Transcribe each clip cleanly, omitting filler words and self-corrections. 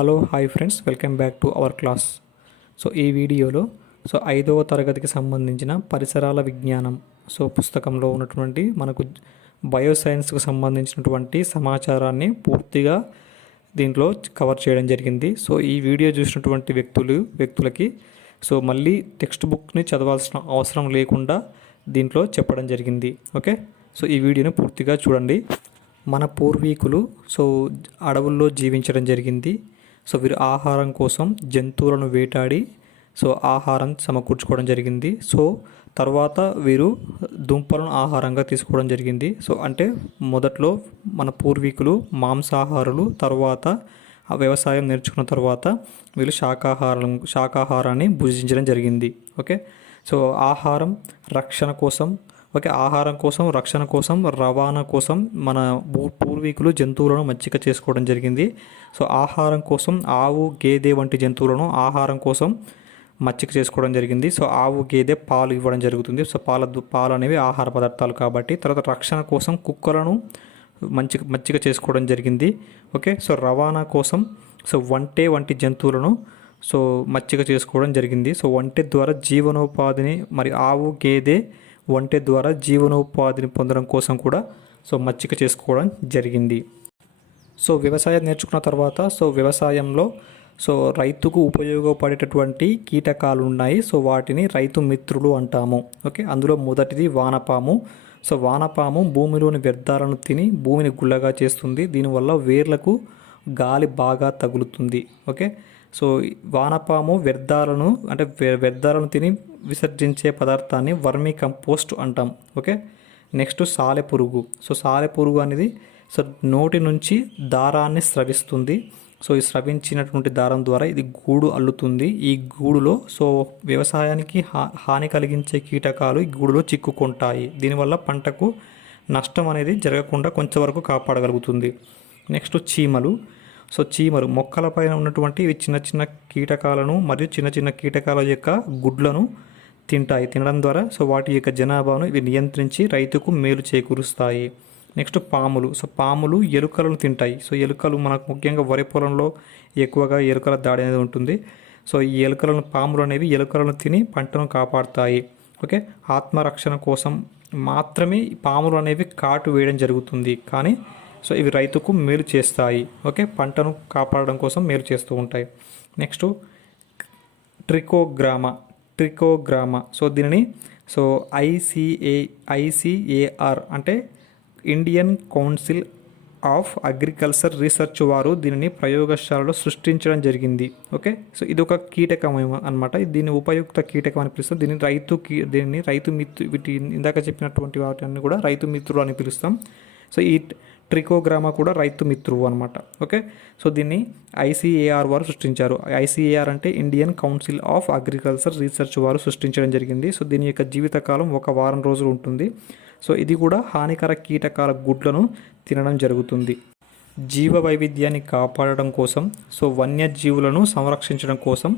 Hello hi friends, welcome back to our class. ఈ వీడియోలో ఐదవ తరగతికి సంబంధించిన పరిసరాల విజ్ఞానం పుస్తకంలో ఉన్నటువంటి మనకు బయోసైన్స్కు సంబంధించినటువంటి సమాచారాన్ని పూర్తిగా దీంట్లో కవర్ చేయడం జరిగింది. ఈ వీడియో చూసినటువంటి వ్యక్తులకి మళ్ళీ టెక్స్ట్ బుక్ని చదవాల్సిన అవసరం లేకుండా దీంట్లో చెప్పడం జరిగింది. ఓకే, ఈ వీడియోని పూర్తిగా చూడండి. మన పూర్వీకులు అడవుల్లో జీవించడం జరిగింది. వీరు ఆహారం కోసం జంతువులను వేటాడి ఆహారం సమకూర్చుకోవడం జరిగింది. తర్వాత వీరు దుంపలను ఆహారంగా తీసుకోవడం జరిగింది. అంటే మొదట్లో మన పూర్వీకులు మాంసాహారులు, తర్వాత వ్యవసాయం నేర్చుకున్న తర్వాత వీళ్ళు శాకాహారాన్ని భుజించడం జరిగింది. ఓకే, ఆహారం రక్షణ కోసం రక్షణ కోసం, రవాణా కోసం మన పూర్వీకులు జంతువులను మచ్చిక చేసుకోవడం జరిగింది. ఆహారం కోసం ఆవు, గేదె వంటి జంతువులను ఆహారం కోసం మచ్చిక చేసుకోవడం జరిగింది. ఆవు, గేదె పాలు ఇవ్వడం జరుగుతుంది. పాలు అనేవి ఆహార పదార్థాలు కాబట్టి. తర్వాత రక్షణ కోసం కుక్కలను మచ్చిక చేసుకోవడం జరిగింది. ఓకే, రవాణా కోసం ఒంటె వంటి జంతువులను మచ్చిక చేసుకోవడం జరిగింది. ఒంటె ద్వారా జీవనోపాధిని, మరి ఆవు, గేదె ఒంటె ద్వారా జీవనోపాధిని పొందడం కోసం కూడా మచ్చిక చేసుకోవడం జరిగింది. వ్యవసాయం నేర్చుకున్న తర్వాత వ్యవసాయంలో రైతుకు ఉపయోగపడేటటువంటి కీటకాలు ఉన్నాయి. వాటిని రైతు మిత్రులు అంటాము. ఓకే, అందులో మొదటిది వానపాము. వానపాము భూమిలోని వ్యర్థాలను తిని భూమిని గుల్లగా చేస్తుంది. దీనివల్ల వేర్లకు గాలి బాగా తగులుతుంది. ఓకే, వానపాము వ్యర్థాలను తిని విసర్జించే పదార్థాన్ని వర్మీ కంపోస్ట్ అంటాం. ఓకే, నెక్స్ట్ సాలెపురుగు. సాలెపురుగు అనేది నోటి నుంచి దారాన్ని స్రవిస్తుంది. ఈ స్రవించినటువంటి దారం ద్వారా ఇది గూడు అల్లుతుంది. ఈ గూడులో వ్యవసాయానికి హాని కలిగించే కీటకాలు ఈ గూడులో చిక్కుకుంటాయి. దీనివల్ల పంటకు నష్టం అనేది జరగకుండా కొంచెం వరకు కాపాడగలుగుతుంది. నెక్స్ట్ చీమలు. చీమలు మొక్కలపైన ఉన్నటువంటి చిన్న చిన్న కీటకాలను మరియు చిన్న చిన్న కీటకాల యొక్క గుడ్లను తింటాయి. తినడం ద్వారా వాటి యొక్క జనాభాను ఇవి నియంత్రించి రైతుకు మేలు చేకూరుస్తాయి. నెక్స్ట్ పాములు. పాములు ఎలుకలను తింటాయి. ఎలుకలు మనకు ముఖ్యంగా వరి పొలంలో ఎక్కువగా ఎలుకల దాడి అనేది ఉంటుంది. ఈ పాములు అనేవి ఎలుకలను తిని పంటను కాపాడుతాయి. ఓకే, ఆత్మరక్షణ కోసం మాత్రమే పాములు అనేవి కాటు వేయడం జరుగుతుంది, కానీ ఇవి రైతుకు మేలు చేస్తాయి. ఓకే, పంటను కాపాడడం కోసం మేలు చేస్తూ ఉంటాయి. నెక్స్ట్ ట్రికోగ్రామా. దీనిని ఐసిఏఆర్ అంటే Indian council of agriculture research వారు దీనిని ప్రయోగశాలలో సృష్టించడం జరిగింది. ఓకే, ఇది ఒక కీటకం అనమాట. దీన్ని ఉపయుక్త కీటకం అని పిలుస్తాం. దీనిని రైతు మిత్రు, వీటి ఇందాక చెప్పినటువంటి వాటిని కూడా రైతు మిత్రులు అని పిలుస్తాం. ఈ ట్రికోగ్రామా కూడా రైతు మిత్రువు అనమాట. ఓకే, దీన్ని ఐసిఏఆర్ వారు సృష్టించారు. ఐసిఏఆర్ అంటే Indian council of agriculture research వారు సృష్టించడం జరిగింది. దీని యొక్క జీవితకాలం 1 వారం రోజులు ఉంటుంది. ఇది కూడా హానికర కీటకాల గుడ్లను తినడం జరుగుతుంది. జీవ వైవిధ్యాన్ని కాపాడడం కోసం, వన్యజీవులను సంరక్షించడం కోసం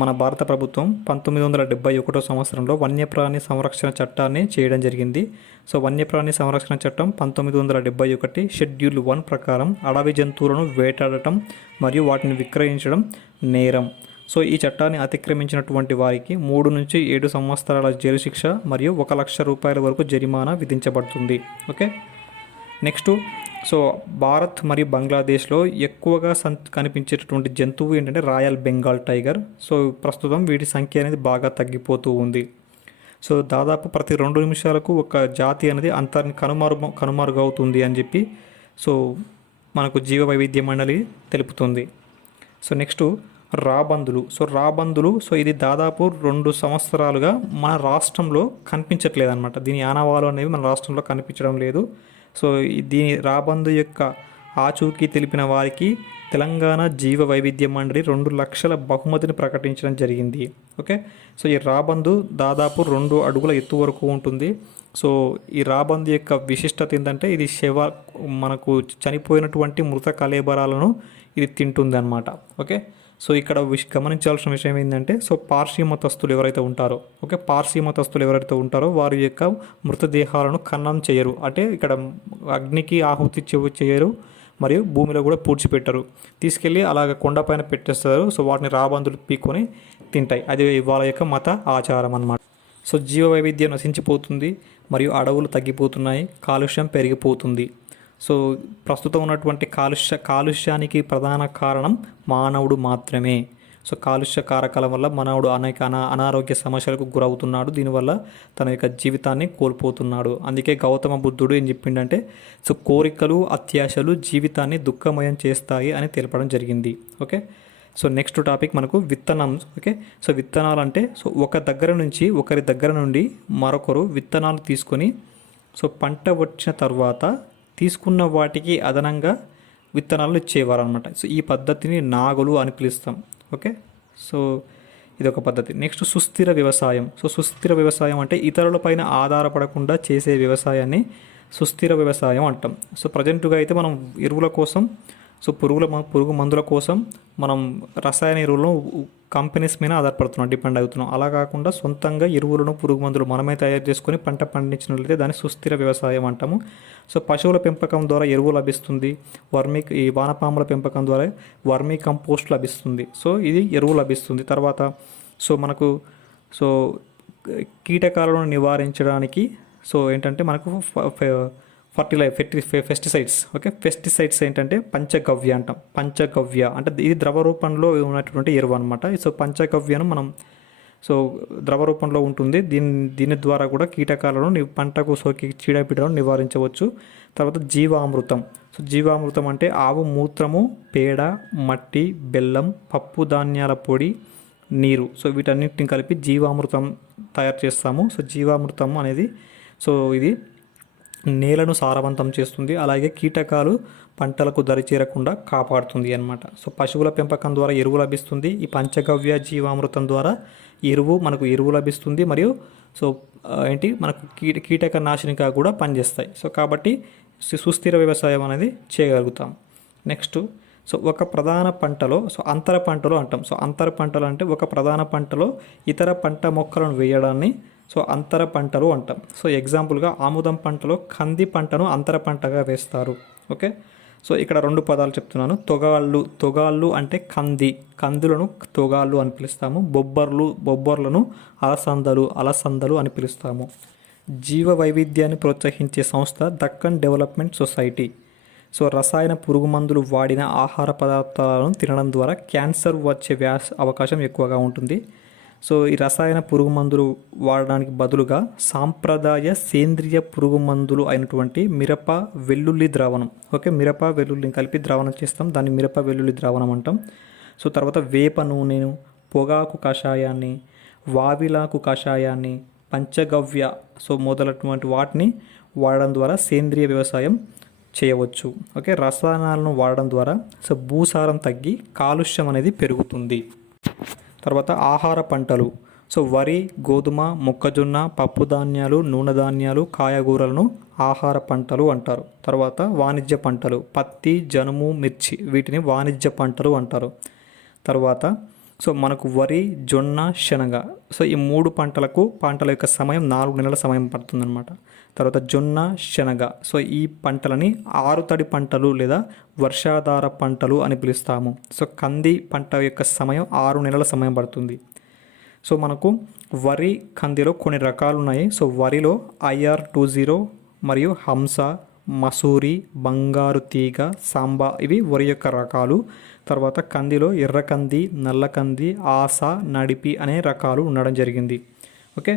మన భారత ప్రభుత్వం 1971 సంవత్సరంలో వన్యప్రాణి సంరక్షణ చట్టాన్ని చేయడం జరిగింది. వన్యప్రాణి సంరక్షణ చట్టం 1971 షెడ్యూల్ 1 ప్రకారం అడవి జంతువులను వేటాడటం మరియు వాటిని విక్రయించడం నేరం. ఈ చట్టాన్ని అతిక్రమించినటువంటి వారికి 3 నుంచి 7 సంవత్సరాల జైలు శిక్ష మరియు 1 లక్ష రూపాయల వరకు జరిమానా విధించబడుతుంది. ఓకే, నెక్స్ట్ భారత్ మరియు బంగ్లాదేశ్లో ఎక్కువగా కనిపించేటటువంటి జంతువు ఏంటంటే రాయల్ బెంగాల్ టైగర్. ప్రస్తుతం వీటి సంఖ్య అనేది బాగా తగ్గిపోతూ ఉంది. దాదాపు ప్రతి 2 నిమిషాలకు ఒక జాతి అనేది కనుమరుగవుతుంది అని చెప్పి మనకు జీవ వైవిధ్య మండలి తెలుపుతుంది. నెక్స్ట్ రాబందులు. రాబందులు ఇది దాదాపు 2 సంవత్సరాలుగా మన రాష్ట్రంలో కనిపించట్లేదు అనమాట. దీని ఆనవాలు అనేవి మన రాష్ట్రంలో కనిపించడం లేదు. దీని రాబందు యొక్క ఆచూకీ తెలిపిన వారికి తెలంగాణ జీవ వైవిధ్య మండలి 2 లక్షల బహుమతిని ప్రకటించడం జరిగింది. ఓకే, ఈ రాబందు దాదాపు 2 అడుగుల ఎత్తు వరకు ఉంటుంది. ఈ రాబందు యొక్క విశిష్టత ఏంటంటే ఇది మనకు చనిపోయినటువంటి మృత కళేబరాలను ఇది తింటుంది అన్నమాట. ఓకే, ఇక్కడ గమనించాల్సిన విషయం ఏంటంటే పార్సీ మతస్థులు ఎవరైతే ఉంటారో వారి యొక్క మృతదేహాలను ఖననం చేయరు. అంటే ఇక్కడ అగ్నికి ఆహుతి చేయరు మరియు భూమిలో కూడా పూడ్చిపెట్టరు, తీసుకెళ్ళి అలాగ కొండపైన పెట్టేస్తారు. సో వాటిని రాబందులు పీక్కొని తింటాయి. అది వాళ్ళ యొక్క మత ఆచారం అన్నమాట. సో జీవ వైవిధ్యం నశించిపోతుంది మరియు అడవులు తగ్గిపోతున్నాయి, కాలుష్యం పెరిగిపోతుంది. సో ప్రస్తుతం ఉన్నటువంటి కాలుష్యానికి ప్రధాన కారణం మానవుడు మాత్రమే. సో కాలుష్య కారకాల వల్ల మానవుడు అనేక అనారోగ్య సమస్యలకు గురవుతున్నాడు. దీనివల్ల తన యొక్క జీవితాన్ని కోల్పోతున్నాడు. అందుకే గౌతమ బుద్ధుడు ఏం చెప్పిండంటే, సో కోరికలు అత్యాశలు జీవితాన్ని దుఃఖమయం చేస్తాయి అని తెలపడం జరిగింది. ఓకే, సో నెక్స్ట్ టాపిక్ మనకు విత్తనం. ఓకే, సో విత్తనాలు అంటే సో ఒకరి దగ్గర నుండి మరొకరు విత్తనాలు తీసుకొని సో పంట వచ్చిన తర్వాత తీసుకున్న వాటికి అదనంగా విత్తనాలు ఇచ్చేవారు అనమాట. సో ఈ పద్ధతిని నాగులు అని పిలుస్తాం. ఓకే, సో ఇది ఒక పద్ధతి. నెక్స్ట్ సుస్థిర వ్యవసాయం. సో సుస్థిర వ్యవసాయం అంటే ఇతరులపైన ఆధారపడకుండా చేసే వ్యవసాయాన్ని సుస్థిర వ్యవసాయం అంటాం. సో ప్రజెంట్గా అయితే మనం ఎరువుల కోసం, సో పురుగు మందుల కోసం మనం రసాయన ఎరువులను కంపెనీస్ మీద ఆధారపడుతున్నాం, డిపెండ్ అవుతున్నాం. అలా కాకుండా సొంతంగా ఎరువులను పురుగు మందులు మనమే తయారు చేసుకొని పంట పండించినట్లయితే దాన్ని సుస్థిర వ్యవసాయం అంటాము. సో పశువుల పెంపకం ద్వారా ఎరువు లభిస్తుంది. ఈ వానపాముల పెంపకం ద్వారా వర్మీ కంపోస్ట్ లభిస్తుంది. సో ఇది ఎరువు లభిస్తుంది. తర్వాత సో మనకు సో కీటకాలను నివారించడానికి సో ఏంటంటే మనకు పెస్టిసైడ్స్. ఓకే, పెస్టిసైడ్స్ ఏంటంటే పంచగవ్య అంటాం. పంచగవ్య అంటే ఇది ద్రవ రూపంలో ఉన్నటువంటి ఎరువు అనమాట. సో పంచగవ్యను మనం సో ద్రవ రూపంలో ఉంటుంది. దీని ద్వారా కూడా కీటకాలను పంటకు సోకి చీడపీడలను నివారించవచ్చు. తర్వాత జీవామృతం. సో జీవామృతం అంటే ఆవు మూత్రము, పేడ, మట్టి, బెల్లం, పప్పు ధాన్యాల పొడి, నీరు, సో వీటన్నిటిని కలిపి జీవామృతం తయారు చేస్తాము. సో జీవామృతం అనేది సో ఇది నేలను సారవంతం చేస్తుంది, అలాగే కీటకాలు పంటలకు దరిచేరకుండా కాపాడుతుంది అన్నమాట. సో పశువుల పెంపకం ద్వారా ఎరువు లభిస్తుంది. ఈ పంచగవ్య జీవామృతం ద్వారా మనకు ఎరువు లభిస్తుంది మరియు సో మనకు కీటక నాశనిగా కూడా పనిచేస్తాయి. సో కాబట్టి సుస్థిర వ్యవసాయం అనేది చేయగలుగుతాం. నెక్స్ట్ సో ఒక ప్రధాన పంటలో సో అంతర పంటలు అంటాం. సో అంతర పంటలు అంటే ఒక ప్రధాన పంటలో ఇతర పంట మొక్కలను వేయడాన్ని సో అంతర పంటలు అంటాం. సో ఎగ్జాంపుల్గా ఆముదం పంటలో కంది పంటను అంతర పంటగా వేస్తారు. ఓకే, సో ఇక్కడ 2 పదాలు చెప్తున్నాను. తొగాళ్ళు అంటే కందులను తొగాళ్ళు అని పిలుస్తాము. బొబ్బర్లను అలసందలు అని పిలుస్తాము. జీవ వైవిధ్యాన్ని ప్రోత్సహించే సంస్థ దక్కన్ డెవలప్మెంట్ సొసైటీ. సో రసాయన పురుగు మందులు వాడిన ఆహార పదార్థాలను తినడం ద్వారా క్యాన్సర్ వచ్చే అవకాశం ఎక్కువగా ఉంటుంది. సో ఈ రసాయన పురుగు మందులు వాడడానికి బదులుగా సాంప్రదాయ సేంద్రియ పురుగు మందులు అయినటువంటి మిరప వెల్లుల్లి ద్రావణం. ఓకే, మిరప వెల్లుల్లిని కలిపి ద్రావణం చేస్తాం, దాన్ని మిరప వెల్లుల్లి ద్రావణం అంటాం. సో తర్వాత వేప నూనెను, పొగాకు కషాయాన్ని, వావిలాకు కషాయాన్ని, పంచగవ్య సో మొదలైనటువంటి వాటిని వాడడం ద్వారా సేంద్రియ వ్యవసాయం చేయవచ్చు. ఓకే, రసాయనాలను వాడడం ద్వారా సో భూసారం తగ్గి కాలుష్యం అనేది పెరుగుతుంది. తర్వాత ఆహార పంటలు. సో వరి, గోధుమ, మొక్కజొన్న, పప్పు ధాన్యాలు, నూనె ధాన్యాలు, కాయగూరలను ఆహార పంటలు అంటారు. తర్వాత వాణిజ్య పంటలు. పత్తి, జనుము, మిర్చి, వీటిని వాణిజ్య పంటలు అంటారు. తర్వాత సో మనకు వరి, జొన్న, శనగ, సో ఈ 3 పంటల యొక్క సమయం 4 నెలల సమయం పడుతుందన్నమాట. తర్వాత జొన్న, శనగ, సో ఈ పంటలని ఆరుతడి పంటలు లేదా వర్షాధార పంటలు అని పిలుస్తాము. సో కంది పంట యొక్క సమయం 6 నెలల సమయం పడుతుంది. సో మనకు వరి, కందిలో కొన్ని రకాలు ఉన్నాయి. సో వరిలో IR20 మరియు హంస, మసూరి, బంగారు తీగ, సాంబా, ఇవి వరి యొక్క రకాలు. తర్వాత కందిలో ఎర్రకంది, నల్లకంది, ఆస, నడిపి అనే రకాలు ఉండడం జరిగింది. ఓకే,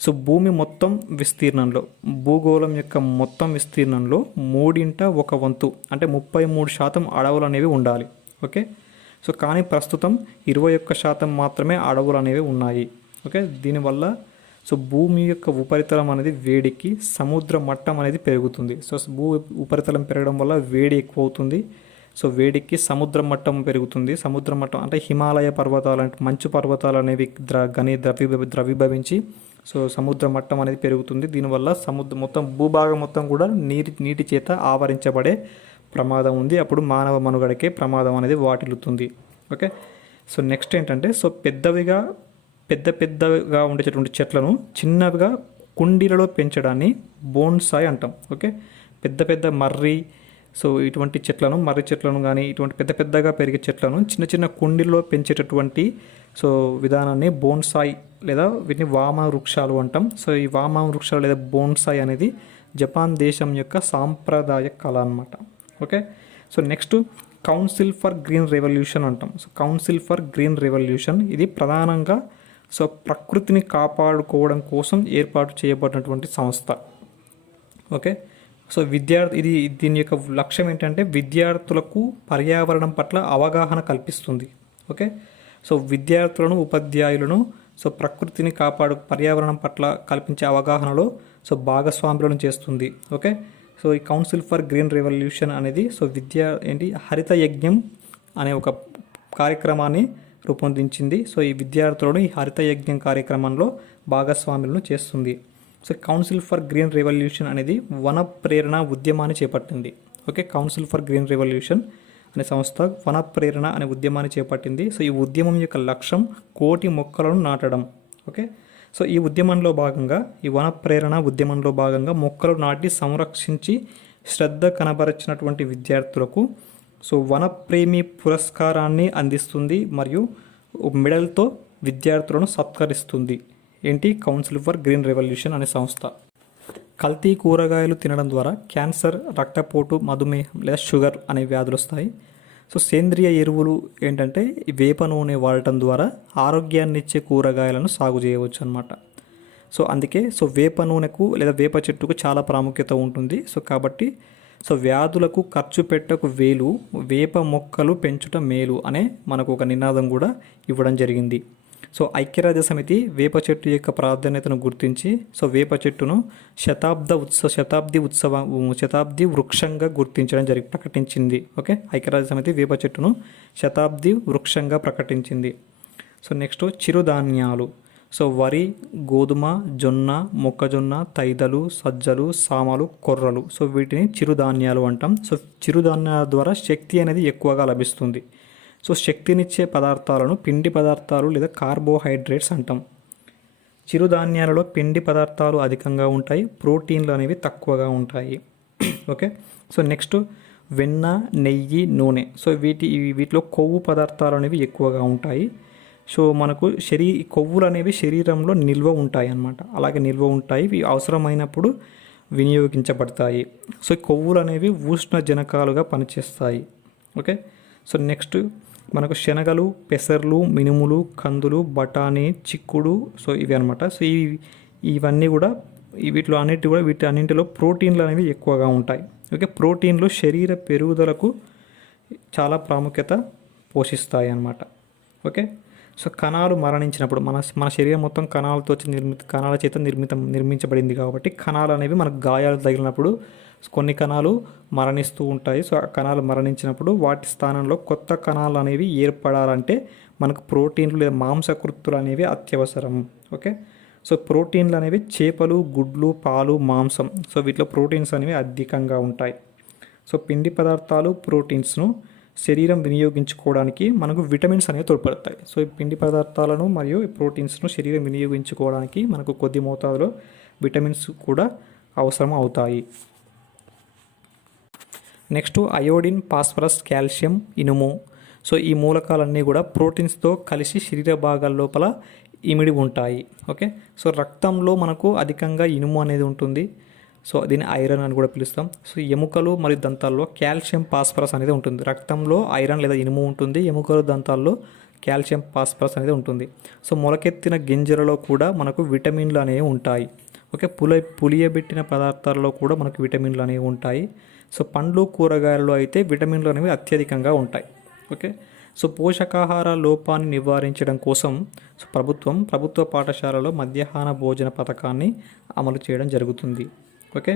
సో భూమి మొత్తం విస్తీర్ణంలో, భూగోళం యొక్క మొత్తం విస్తీర్ణంలో 1/3 అంటే 33% అడవులు అనేవి ఉండాలి. ఓకే, సో కానీ ప్రస్తుతం 21% మాత్రమే అడవులు అనేవి ఉన్నాయి. ఓకే, దీనివల్ల సో భూమి యొక్క ఉపరితలం అనేది వేడికి సముద్ర మట్టం అనేది పెరుగుతుంది. సో ఉపరితలం పెరగడం వల్ల వేడి ఎక్కువ అవుతుంది. సో వేడికి సముద్ర మట్టం పెరుగుతుంది. సముద్ర మట్టం అంటే హిమాలయ పర్వతాలు అంటే మంచు పర్వతాలు అనేవి ద్రవీభవించి సో సముద్ర మట్టం అనేది పెరుగుతుంది. దీనివల్ల మొత్తం భూభాగం మొత్తం కూడా నీటి చేత ఆవరించబడే ప్రమాదం ఉంది. అప్పుడు మానవ మనుగడకే ప్రమాదం అనేది వాటిల్లుతుంది. ఓకే, సో నెక్స్ట్ ఏంటంటే సో పెద్దవిగా ఉండేటటువంటి చెట్లను చిన్నవిగా కుండీలలో పెంచడాన్ని బోన్సాయ్ అంటాం. ఓకే, పెద్ద మర్రి, సో ఇటువంటి చెట్లను, మర్రి చెట్లను కానీ ఇటువంటి పెద్ద పెద్దగా పెరిగే చెట్లను చిన్న చిన్న కుండీల్లో పెంచేటటువంటి సో విధానాన్ని బోన్సాయ్ లేదా వీటిని వామ వృక్షాలు అంటాం. సో ఈ వామ వృక్షాలు లేదా బోన్సాయ్ అనేది జపాన్ దేశం యొక్క సాంప్రదాయ కళ అన్నమాట. Okay, so next council for green revolution అంటాం. So council for green revolution ఇది ప్రధానంగా సో ప్రకృతిని కాపాడుకోవడం కోసం ఏర్పాటు చేయబడినటువంటి సంస్థ. ఓకే, సో దీని యొక్క లక్ష్యం ఏంటంటే విద్యార్థులకు పర్యావరణం పట్ల అవగాహన కల్పిస్తుంది. ఓకే, సో విద్యార్థులను, ఉపాధ్యాయులను సో ప్రకృతిని పర్యావరణం పట్ల కల్పించే అవగాహనలో సో భాగస్వాములను చేస్తుంది. ఓకే, సో ఈ కౌన్సిల్ ఫర్ గ్రీన్ రెవల్యూషన్ అనేది సో హరిత యజ్ఞం అనే ఒక కార్యక్రమాన్ని రూపొందించింది. సో ఈ విద్యార్థులను ఈ హరిత యజ్ఞం కార్యక్రమంలో భాగస్వాములను చేస్తుంది. So council for green revolution అనేది వన ప్రేరణ ఉద్యమాన్ని చేపట్టింది. Okay, council for green revolution అనే సంస్థ వన ప్రేరణ అనే ఉద్యమాన్ని చేపట్టింది. సో ఈ ఉద్యమం యొక్క లక్ష్యం 1,00,00,000 మొక్కలను నాటడం. ఓకే, సో ఈ ఉద్యమంలో భాగంగా, ఈ వన ప్రేరణ ఉద్యమంలో భాగంగా మొక్కలు నాటి సంరక్షించి శ్రద్ధ కనబరచినటువంటి విద్యార్థులకు సో వనప్రేమి పురస్కారాన్ని అందిస్తుంది మరియు మెడల్తో విద్యార్థులను సత్కరిస్తుంది. కౌన్సిల్ ఫర్ గ్రీన్ రెవల్యూషన్ అనే సంస్థ. కల్తీ కూరగాయలు తినడం ద్వారా క్యాన్సర్, రక్తపోటు, మధుమేహం లేదా షుగర్ అనే వ్యాధులు వస్తాయి. సో సేంద్రియ ఎరువులు ఏంటంటే వేప నూనె వాడటం ద్వారా ఆరోగ్యాన్ని ఇచ్చే కూరగాయలను సాగు చేయవచ్చు అన్నమాట. సో అందుకే సో వేప నూనెకు లేదా వేప చెట్టుకు చాలా ప్రాముఖ్యత ఉంటుంది. సో కాబట్టి సో వ్యాధులకు ఖర్చు పెట్టకు వేలు, వేప మొక్కలు పెంచుట మేలు అనే మనకు ఒక నినాదం కూడా ఇవ్వడం జరిగింది. సో ఐక్యరాజ్య సమితి వేప చెట్టు యొక్క ప్రాధాన్యతను గుర్తించి సో వేప చెట్టును శతాబ్ది వృక్షంగా ప్రకటించింది. ఓకే, ఐక్యరాజ్య సమితి వేప చెట్టును శతాబ్ది వృక్షంగా ప్రకటించింది. సో నెక్స్ట్ చిరుధాన్యాలు. సో వరి, గోధుమ, జొన్న, మొక్కజొన్న, తైదలు, సజ్జలు, సామలు, కొర్రలు. సో వీటిని చిరుధాన్యాలు అంటాం. సో చిరుధాన్యాల ద్వారా శక్తి అనేది ఎక్కువగా లభిస్తుంది. సో శక్తినిచ్చే పదార్థాలను పిండి పదార్థాలు లేదా కార్బోహైడ్రేట్స్ అంటాం. చిరుధాన్యాలలో పిండి పదార్థాలు అధికంగా ఉంటాయి, ప్రోటీన్లు అనేవి తక్కువగా ఉంటాయి. ఓకే, సో నెక్స్ట్ వెన్న, నెయ్యి, నూనె. సో వీటిలో కొవ్వు పదార్థాలు అనేవి ఎక్కువగా ఉంటాయి. సో మనకు కొవ్వులు అనేవి శరీరంలో నిల్వ ఉంటాయి అన్నమాట. అలాగే నిల్వ ఉంటాయి, ఇవి అవసరమైనప్పుడు వినియోగించబడతాయి. సో కొవ్వులు అనేవి ఉష్ణజనకాలుగా పనిచేస్తాయి. ఓకే, సో నెక్స్ట్ మనకు శనగలు, పెసర్లు, మినుములు, కందులు, బఠానీ, చిక్కుడు. సో ఇవి అనమాట. సో ఇవన్నీ కూడా వీటన్నింటిలో ప్రోటీన్లు అనేవి ఎక్కువగా ఉంటాయి. ఓకే, ప్రోటీన్లు శరీర పెరుగుదలకు చాలా ప్రాముఖ్యత పోషిస్తాయి అన్నమాట. ఓకే, సో కణాలు మరణించినప్పుడు మన శరీరం మొత్తం కణాల చేత నిర్మించబడింది కాబట్టి కణాలు అనేవి మనకు గాయాలు తగిలినప్పుడు కొన్ని కణాలు మరణిస్తూ ఉంటాయి. సో ఆ కణాలు మరణించినప్పుడు వాటి స్థానంలో కొత్త కణాలు అనేవి ఏర్పడాలంటే మనకు ప్రోటీన్లు లేదా మాంసకృత్తులు అనేవి అత్యవసరం. ఓకే, సో ప్రోటీన్లు అనేవి చేపలు, గుడ్లు, పాలు, మాంసం. సో వీటిలో ప్రోటీన్స్ అనేవి అధికంగా ఉంటాయి. సో పిండి పదార్థాలు ప్రోటీన్స్ను శరీరం వినియోగించుకోవడానికి మనకు విటమిన్స్ అనేవి తోడ్పడతాయి. సో ఈ పిండి పదార్థాలను మరియు ప్రోటీన్స్ను శరీరం వినియోగించుకోవడానికి మనకు కొద్ది మోతాదులో విటమిన్స్ కూడా అవసరం అవుతాయి. నెక్స్ట్ అయోడిన్, ఫాస్ఫరస్, కాల్షియం, ఇనుము. సో ఈ మూలకాలన్నీ కూడా ప్రోటీన్స్తో కలిసి శరీర భాగాల లోపల ఇమిడి ఉంటాయి. ఓకే, సో రక్తంలో మనకు అధికంగా ఇనుము అనేది ఉంటుంది. సో దీన్ని ఐరన్ అని కూడా పిలుస్తాం. సో ఎముకలు మరియు దంతాల్లో కాల్షియం, ఫాస్ఫరస్ అనేది ఉంటుంది. రక్తంలో ఐరన్ లేదా ఇనుము ఉంటుంది, ఎముకలు, దంతాల్లో కాల్షియం, ఫాస్ఫరస్ అనేది ఉంటుంది. సో మొలకెత్తిన గింజలలో కూడా మనకు విటమిన్లు అనేవి ఉంటాయి. ఓకే, పులియబెట్టిన పదార్థాల్లో కూడా మనకు విటమిన్లు అనేవి ఉంటాయి. సో పండ్లు, కూరగాయలలో అయితే విటమిన్లు అనేవి అత్యధికంగా ఉంటాయి. ఓకే, సో పోషకాహార లోపాన్ని నివారించడం కోసం సో ప్రభుత్వ పాఠశాలలో మధ్యాహ్న భోజన పథకాన్ని అమలు చేయడం జరుగుతుంది. ఓకే,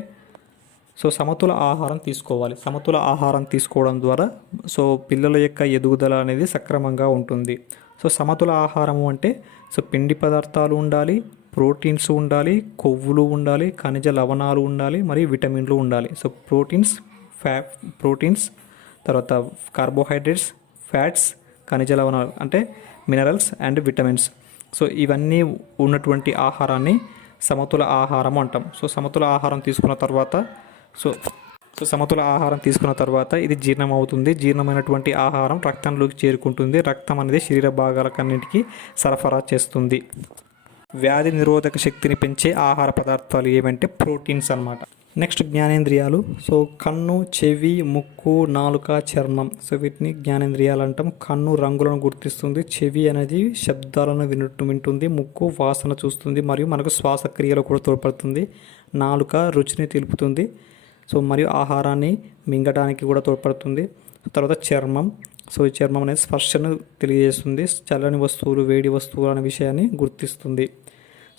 సో సమతుల ఆహారం తీసుకోవాలి. సమతుల ఆహారం తీసుకోవడం ద్వారా సో పిల్లల యొక్క ఎదుగుదల అనేది సక్రమంగా ఉంటుంది. సో సమతుల ఆహారము అంటే సో పిండి పదార్థాలు ఉండాలి, ప్రోటీన్స్ ఉండాలి, కొవ్వులు ఉండాలి, ఖనిజ లవణాలు ఉండాలి, మరియు విటమిన్లు ఉండాలి. సో ప్రోటీన్స్ తర్వాత కార్బోహైడ్రేట్స్, ఫ్యాట్స్, ఖనిజ లవణాలు అంటే మినరల్స్ అండ్ విటమిన్స్. సో ఇవన్నీ ఉన్నటువంటి ఆహారాన్ని సమతుల ఆహారం అంటాం. సో సమతుల ఆహారం తీసుకున్న తర్వాత సో సమతుల ఆహారం తీసుకున్న తర్వాత ఇది జీర్ణం అవుతుంది. జీర్ణమైనటువంటి ఆహారం రక్తంలోకి చేరుకుంటుంది. రక్తం అనేది శరీర భాగాలకన్నింటికి సరఫరా చేస్తుంది. వ్యాధి నిరోధక శక్తిని పెంచే ఆహార పదార్థాలు ఏమంటే ప్రోటీన్స్ అన్నమాట. నెక్స్ట్ జ్ఞానేంద్రియాలు. సో కన్ను, చెవి, ముక్కు, నాలుక, చర్మం. సో వీటిని జ్ఞానేంద్రియాలు అంటాం. కన్ను రంగులను గుర్తిస్తుంది. చెవి అనేది శబ్దాలను వింటుంది. ముక్కు వాసన చూస్తుంది మరియు మనకు శ్వాసక్రియలో కూడా తోడ్పడుతుంది. నాలుక రుచిని తెలుపుతుంది. సో మరియు ఆహారాన్ని మింగడానికి కూడా తోడ్పడుతుంది. తర్వాత చర్మం. సో ఈ చర్మం అనేది స్పర్శను తెలియజేస్తుంది. చల్లని వస్తువులు, వేడి వస్తువులు అనే విషయాన్ని గుర్తిస్తుంది.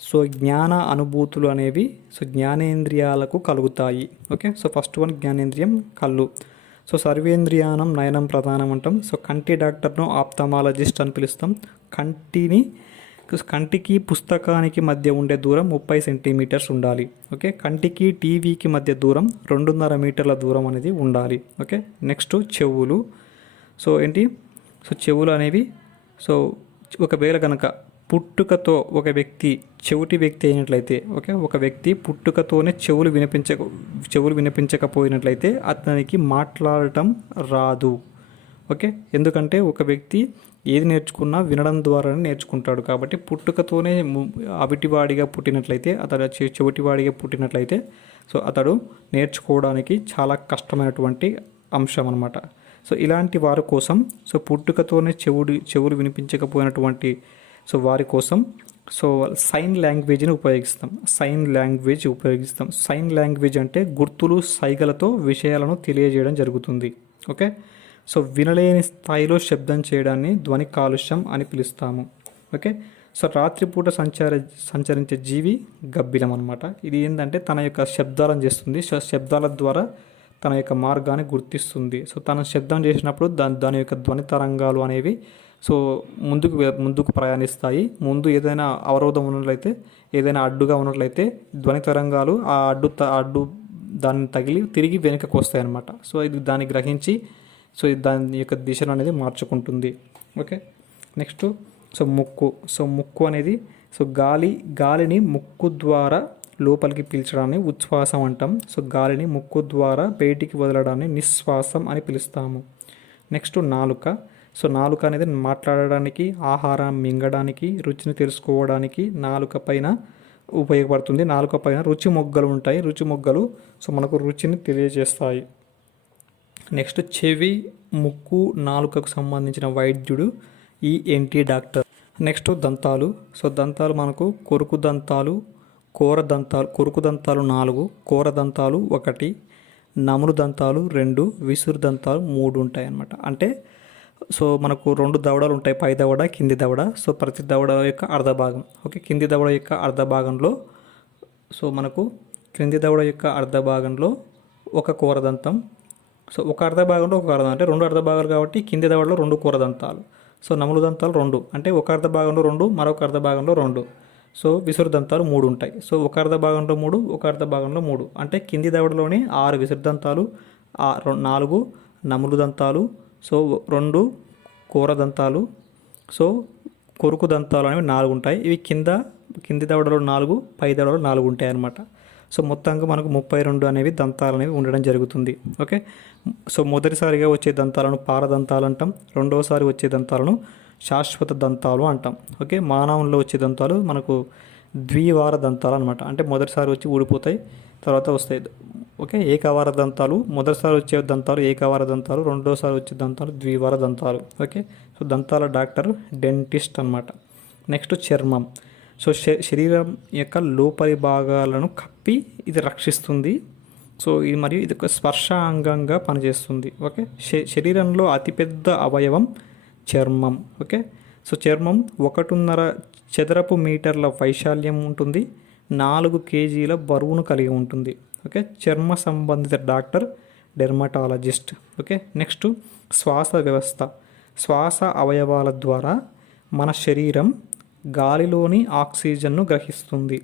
సో జ్ఞాన అనుభూతులు అనేవి సో జ్ఞానేంద్రియాలకు కలుగుతాయి. ఓకే, సో ఫస్ట్ వన్ జ్ఞానేంద్రియం కళ్ళు. సో సర్వేంద్రియానం నయనం ప్రధానం అంటాం. సో కంటి డాక్టర్ను ఆప్థమాలజిస్ట్ అని పిలుస్తాం. కంటికి పుస్తకానికి మధ్య ఉండే దూరం 30 సెంటీమీటర్స్ ఉండాలి. ఓకే, కంటికి టీవీకి మధ్య దూరం 2.5 మీటర్ల దూరం అనేది ఉండాలి. ఓకే, నెక్స్ట్ చెవులు. సో ఏంటి, సో చెవులు అనేవి సో ఒకవేళ కనుక పుట్టుకతో ఒక వ్యక్తి చెవిటి వ్యక్తి అయినట్లయితే, ఓకే, ఒక వ్యక్తి పుట్టుకతోనే చెవులు వినిపించకపోయినట్లయితే అతనికి మాట్లాడటం రాదు. ఓకే, ఎందుకంటే ఒక వ్యక్తి ఏది నేర్చుకున్నా వినడం ద్వారానే నేర్చుకుంటాడు. కాబట్టి పుట్టుకతోనే అవిటివాడిగా పుట్టినట్లయితే, అతడు చెవిటివాడిగా పుట్టినట్లయితే సో అతడు నేర్చుకోవడానికి చాలా కష్టమైనటువంటి అంశం అన్నమాట. సో ఇలాంటి వారి కోసం సో పుట్టుకతోనే చెవులు వినిపించకపోయినటువంటి సో వారి కోసం సో సైన్ లాంగ్వేజ్ని ఉపయోగిస్తాం. సైన్ లాంగ్వేజ్ అంటే గుర్తులు, సైగలతో విషయాలను తెలియజేయడం జరుగుతుంది. ఓకే, సో వినలేని స్థాయిలో శబ్దం చేయడాన్ని ధ్వని కాలుష్యం అని పిలుస్తాము. ఓకే, సో రాత్రిపూట సంచరించే జీవి గబ్బిలం అనమాట. ఇది ఏంటంటే తన యొక్క శబ్దాలను చేస్తుంది. సో శబ్దాల ద్వారా తన యొక్క మార్గాన్ని గుర్తిస్తుంది. సో తన శబ్దం చేసినప్పుడు దాని యొక్క ధ్వని తరంగాలు అనేవి సో ముందుకు ప్రయాణిస్తాయి. ముందు ఏదైనా అవరోధం ఉన్నట్లయితే, ఏదైనా అడ్డుగా ఉన్నట్లయితే ధ్వని తరంగాలు ఆ అడ్డు దాన్ని తగిలి తిరిగి వెనుకకు వస్తాయి అన్నమాట. సో ఇది దాన్ని గ్రహించి సో దాని యొక్క దిశను అనేది మార్చుకుంటుంది. ఓకే, నెక్స్ట్ సో ముక్కు అనేది సో గాలిని ముక్కు ద్వారా లోపలికి పీల్చడాన్ని ఉచ్ఛ్వాసం అంటాం. సో గాలిని ముక్కు ద్వారా బయటికి వదలడాన్ని నిశ్వాసం అని పిలుస్తాము. నెక్స్ట్ నాలుక. సో నాలుక అనేది మాట్లాడడానికి, ఆహారం మింగడానికి, రుచిని తెలుసుకోవడానికి నాలుక పైన ఉపయోగపడుతుంది. నాలుక పైన రుచి మొగ్గలు ఉంటాయి. రుచి మొగ్గలు సో మనకు రుచిని తెలియజేస్తాయి. నెక్స్ట్ చెవి, ముక్కు, నాలుకకు సంబంధించిన వైద్యుడు ENT డాక్టర్. నెక్స్ట్ దంతాలు. సో దంతాలు మనకు కొరుకు దంతాలు, కొరుకు దంతాలు 4, కోర దంతాలు 1, నములు దంతాలు 2, విసురు దంతాలు 3 ఉంటాయి అన్నమాట. అంటే సో మనకు 2 దవడలు ఉంటాయి, పై దవడ, కింది దవడ. సో ప్రతి దవడ యొక్క అర్ధ భాగం. ఓకే, కింది దవడ యొక్క అర్ధ భాగంలో సో మనకు క్రింది దవడ యొక్క అర్ధ భాగంలో ఒక కోరదంతం. సో ఒక అర్ధ భాగంలో ఒక అర్ధం అంటే 2 అర్ధ భాగాలు కాబట్టి కింది దవడలో 2 కోరదంతాలు. సో నములు దంతాలు 2 అంటే ఒక అర్ధ భాగంలో 2, మరొక అర్ధ భాగంలో 2. సో విసురు దంతాలు 3 ఉంటాయి. సో ఒక అర్ధ భాగంలో 3, ఒక అర్ధ భాగంలో 3 అంటే కింది దవడలోని 6 విసురు దంతాలు, 4 నములు దంతాలు, సో 2 కూర దంతాలు, సో కొరుకు దంతాలు అనేవి 4 ఉంటాయి. ఇవి కింది దవడలో 4, పై దవడలో 4 ఉంటాయి అన్నమాట. సో మొత్తంగా మనకు 32 అనేవి దంతాలు అనేవి ఉండడం జరుగుతుంది. ఓకే, సో మొదటిసారిగా వచ్చే దంతాలను పారదంతాలు అంటాం. రెండవసారి వచ్చే దంతాలను శాశ్వత దంతాలు అంటాం. ఓకే, మానవుల్లో వచ్చే దంతాలు మనకు ద్వివార దంతాలు అనమాట. అంటే మొదటిసారి వచ్చి ఊడిపోతాయి, తర్వాత వస్తాయి. ఓకే, ఏకవార దంతాలు. మొదటిసారి వచ్చే దంతాలు ఏకవార దంతాలు, రెండోసారి వచ్చే దంతాలు ద్వివార దంతాలు. ఓకే, సో దంతాల డాక్టర్ డెంటిస్ట్ అనమాట. నెక్స్ట్ చర్మం. సో శరీరం యొక్క లోపలి భాగాలను కప్పి ఇది రక్షిస్తుంది. సో ఇది మరియు ఇది ఒక స్పర్శ అంగంగా పనిచేస్తుంది. ఓకే, శరీరంలో అతిపెద్ద అవయవం చర్మం. ఓకే, సో చర్మం 1.5 చదరపు మీటర్ల వైశాల్యం ఉంటుంది, 4 కేజీల బరువును కలిగి ఉంటుంది. ఓకే, చర్మ సంబంధిత డాక్టర్ డెర్మటాలజిస్ట్. ఓకే, నెక్స్ట్ శ్వాస వ్యవస్థ. శ్వాస అవయవాల ద్వారా మన శరీరం గాలిలోని ఆక్సిజన్ను గ్రహిస్తుంది.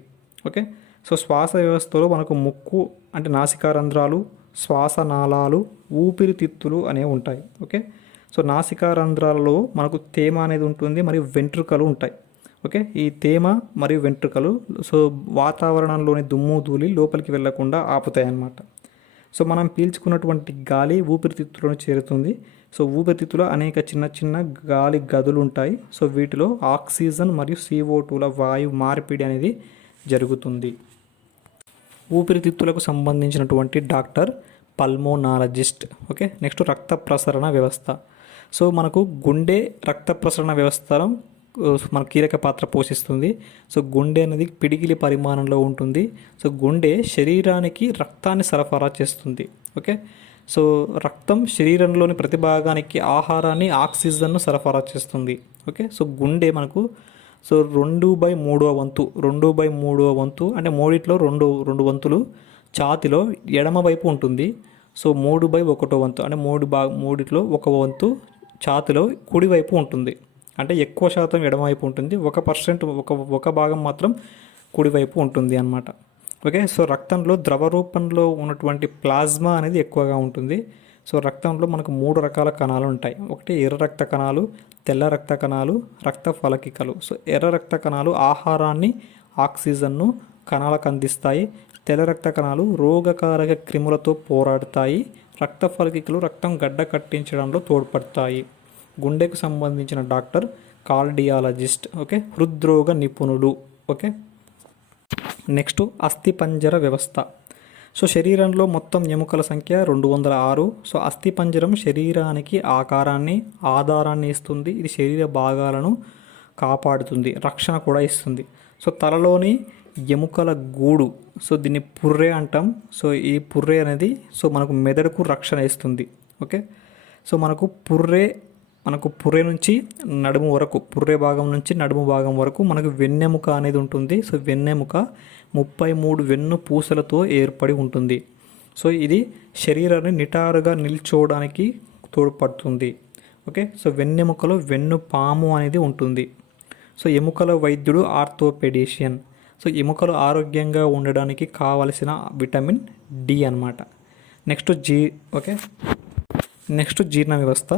ఓకే, సో శ్వాస వ్యవస్థలో మనకు ముక్కు అంటే నాసికారంధ్రాలు, శ్వాసనాళాలు, ఊపిరితిత్తులు అనేవి ఉంటాయి. ఓకే, సో నాసికారంధ్రాలలో మనకు తేమ అనేది ఉంటుంది మరియు వెంట్రుకలు ఉంటాయి. ఓకే, ఈ తేమ మరియు వెంట్రుకలు సో వాతావరణంలోని దుమ్ము ధూళి లోపలికి వెళ్లకుండా ఆపుతాయి అన్నమాట. సో మనం పీల్చుకున్నటువంటి గాలి ఊపిరితిత్తులను చేరుతుంది. సో ఊపిరితిత్తులో అనేక చిన్న చిన్న గాలి గదులు ఉంటాయి. సో వీటిలో ఆక్సిజన్ మరియు CO2ల వాయు మార్పిడి అనేది జరుగుతుంది. ఊపిరితిత్తులకు సంబంధించినటువంటి డాక్టర్ పల్మోనాలజిస్ట్. ఓకే, నెక్స్ట్ రక్త ప్రసరణ వ్యవస్థ. సో మనకు గుండె రక్త ప్రసరణ వ్యవస్థలో మన కీలక పాత్ర పోషిస్తుంది. సో గుండె అనేది పిడికిలి పరిమాణంలో ఉంటుంది. సో గుండె శరీరానికి రక్తాన్ని సరఫరా చేస్తుంది. ఓకే, సో రక్తం శరీరంలోని ప్రతి భాగానికి ఆహారాన్ని, ఆక్సిజన్ను సరఫరా చేస్తుంది. ఓకే, సో గుండె మనకు సో 2/3 వంతు అంటే మూడిట్లో రెండు వంతులు ఛాతిలో ఎడమ వైపు ఉంటుంది. సో 3/1 వంతు అంటే మూడిట్లో 1 వంతు ఛాతిలో కుడివైపు ఉంటుంది. అంటే ఎక్కువ శాతం ఎడమవైపు ఉంటుంది, 1% ఒక భాగం మాత్రం కుడివైపు ఉంటుంది అన్నమాట. ఓకే, సో రక్తంలో ద్రవ రూపంలో ఉన్నటువంటి ప్లాజ్మా అనేది ఎక్కువగా ఉంటుంది. సో రక్తంలో మనకు 3 రకాల కణాలు ఉంటాయి. ఒకటి ఎర్ర రక్త కణాలు, తెల్ల రక్త కణాలు, రక్త ఫలకికలు. సో ఎర్ర రక్త కణాలు ఆహారాన్ని, ఆక్సిజన్ను కణాలకు అందిస్తాయి. తెల్ల రక్త కణాలు రోగకారక క్రిములతో పోరాడతాయి. రక్త ఫలకికలు రక్తం గడ్డ కట్టించడంలో తోడ్పడతాయి. గుండెకు సంబంధించిన డాక్టర్ కార్డియాలజిస్ట్. ఓకే, హృద్రోగ నిపుణులు. ఓకే, నెక్స్ట్ అస్థిపంజర వ్యవస్థ. సో శరీరంలో మొత్తం ఎముకల సంఖ్య 206. సో అస్థిపంజరం శరీరానికి ఆధారాన్ని ఇస్తుంది. ఇది శరీర భాగాలను కాపాడుతుంది, రక్షణ కూడా ఇస్తుంది. సో తలలోని ఎముకల గూడు, సో దీన్ని పుర్రె అంటాం. సో ఈ పుర్రె అనేది సో మనకు మెదడుకు రక్షణ ఇస్తుంది. ఓకే, సో మనకు పుర్రె నుంచి నడుము వరకు, పుర్రె భాగం నుంచి నడుము భాగం వరకు మనకు వెన్నెముక అనేది ఉంటుంది. సో వెన్నెముక 33 వెన్ను పూసలతో ఏర్పడి ఉంటుంది. సో ఇది శరీరాన్ని నిటారుగా నిల్చోవడానికి తోడ్పడుతుంది. ఓకే, సో వెన్నెముకలో వెన్ను పాము అనేది ఉంటుంది. సో ఎముకల వైద్యుడు ఆర్థోపెడిషియన్. సో ఎముకలు ఆరోగ్యంగా ఉండడానికి కావలసిన విటమిన్ డి అన్నమాట. నెక్స్ట్ జీర్ణ వ్యవస్థ.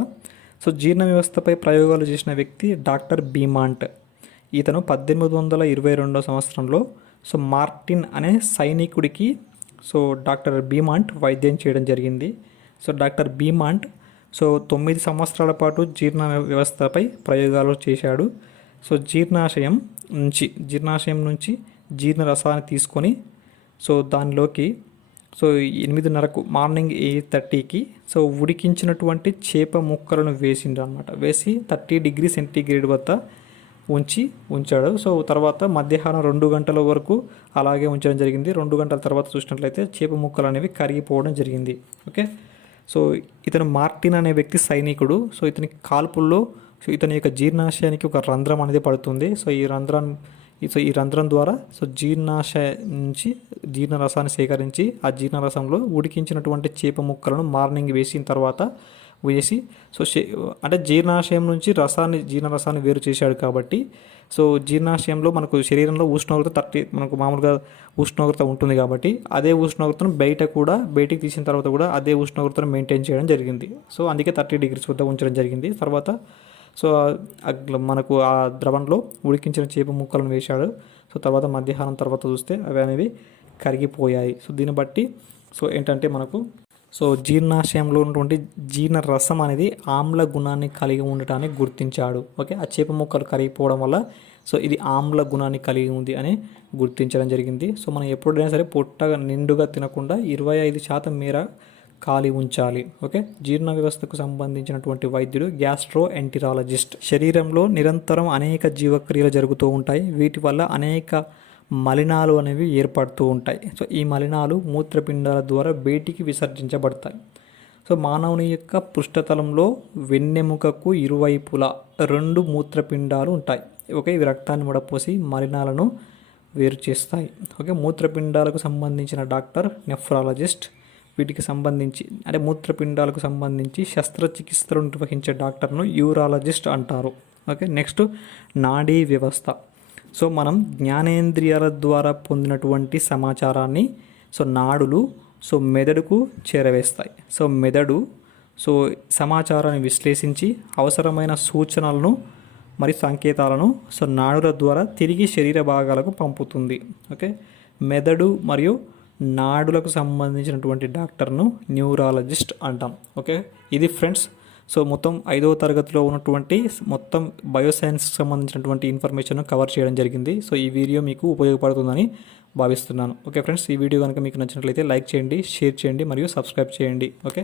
సో జీర్ణ వ్యవస్థపై ప్రయోగాలు చేసిన వ్యక్తి డాక్టర్ బీమాంట్. ఇతను 1822 సంవత్సరంలో సో మార్టిన్ అనే సైనికుడికి సో డాక్టర్ బీమాంట్ వైద్యం చేయడం జరిగింది. సో డాక్టర్ బీమాంట్ సో 9 సంవత్సరాల పాటు జీర్ణ వ్యవస్థపై ప్రయోగాలు చేశాడు. సో జీర్ణాశయం నుంచి జీర్ణ రసాన్ని తీసుకొని సో దానిలోకి సో 8:30కు మార్నింగ్ 8:30కి సో ఉడికించినటువంటి చేప ముక్కలను వేసి 30 డిగ్రీ సెంటీగ్రేడ్ వద్ద ఉంచాడు. సో తర్వాత మధ్యాహ్నం 2 గంటల వరకు అలాగే ఉంచడం జరిగింది. 2 గంటల తర్వాత చూసినట్లయితే చేప ముక్కలు అనేవి కరిగిపోవడం జరిగింది. ఓకే, సో ఇతను మార్టిన్ అనే వ్యక్తి సైనికుడు. సో ఇతని కాల్పుల్లో సో ఇతని యొక్క జీర్ణాశయానికి ఒక రంధ్రం అనేది పడుతుంది. సో ఈ రంధ్రం ద్వారా సో జీర్ణాశయం నుంచి జీర్ణ రసాన్ని సేకరించి ఆ జీర్ణ రసంలో ఉడికించినటువంటి చేప ముక్కలను మార్నింగ్ వేసి సో అంటే జీర్ణాశయం నుంచి జీర్ణ రసాన్ని వేరు చేశాడు కాబట్టి సో జీర్ణాశయంలో మనకు శరీరంలో ఉష్ణోగ్రత మనకు మామూలుగా ఉష్ణోగ్రత ఉంటుంది కాబట్టి అదే ఉష్ణోగ్రతను బయటికి తీసిన తర్వాత కూడా అదే ఉష్ణోగ్రతను మెయింటైన్ చేయడం జరిగింది. సో అందుకే 30 డిగ్రీస్ వద్ద ఉంచడం జరిగింది. తర్వాత సో మనకు ఆ ద్రవంలో ఉడికించిన చేప ముక్కలను వేశాడు. సో తర్వాత మధ్యాహ్నం తర్వాత చూస్తే అవి అనేవి కరిగిపోయాయి. సో దీన్ని బట్టి సో ఏంటంటే మనకు సో జీర్ణాశయంలో ఉన్నటువంటి జీర్ణ రసం అనేది ఆమ్ల గుణాన్ని కలిగి ఉండటాన్ని గుర్తించాడు. ఓకే, ఆ చేప ముక్కలు కరిగిపోవడం వల్ల సో ఇది ఆమ్ల గుణాన్ని కలిగి ఉంది అని గుర్తించడం జరిగింది. సో మనం ఎప్పుడైనా సరే పొట్టగా నిండుగా తినకుండా 25% మేర ఖాళీ ఉంచాలి. ఓకే, జీర్ణ వ్యవస్థకు సంబంధించినటువంటి వైద్యుడు గ్యాస్ట్రోఎంటరాలజిస్ట్. శరీరంలో నిరంతరం అనేక జీవక్రియలు జరుగుతూ ఉంటాయి. వీటి వల్ల అనేక మలినాలు అనేవి ఏర్పడుతూ ఉంటాయి. సో ఈ మలినాలు మూత్రపిండాల ద్వారా బయటికి విసర్జించబడతాయి. సో మానవుని యొక్క పృష్ఠతలంలో వెన్నెముకకు ఇరువైపులా 2 మూత్రపిండాలు ఉంటాయి. ఓకే, ఇవి రక్తాన్ని వడపోసి మలినాలను వేరు చేస్తాయి. ఓకే, మూత్రపిండాలకు సంబంధించిన డాక్టర్ నెఫ్రాలజిస్ట్. వీటికి సంబంధించి అంటే మూత్రపిండాలకు సంబంధించి శస్త్రచికిత్సలు నిర్వహించే డాక్టర్ను యూరాలజిస్ట్ అంటారు. ఓకే, నెక్స్ట్ నాడీ వ్యవస్థ. సో మనం జ్ఞానేంద్రియాల ద్వారా పొందినటువంటి సమాచారాన్ని సో నాడులు సో మెదడుకు చేరవేస్తాయి. సో మెదడు సో సమాచారాన్ని విశ్లేషించి అవసరమైన సూచనలను మరియు సంకేతాలను సో నాడుల ద్వారా తిరిగి శరీర భాగాలకు పంపుతుంది. ఓకే, మెదడు మరియు నాడులకు సంబంధించినటువంటి డాక్టర్ను న్యూరాలజిస్ట్ అంటాం. ఓకే, ఇది ఫ్రెండ్స్. సో మొత్తం 5వ తరగతిలో ఉన్నటువంటి మొత్తం బయోసైన్స్కి సంబంధించినటువంటి ఇన్ఫర్మేషన్ కవర్ చేయడం జరిగింది. సో ఈ వీడియో మీకు ఉపయోగపడుతుందని భావిస్తున్నాను. ఓకే ఫ్రెండ్స్, ఈ వీడియో కనుక మీకు నచ్చినట్లయితే లైక్ చేయండి, షేర్ చేయండి మరియు సబ్స్క్రైబ్ చేయండి. ఓకే.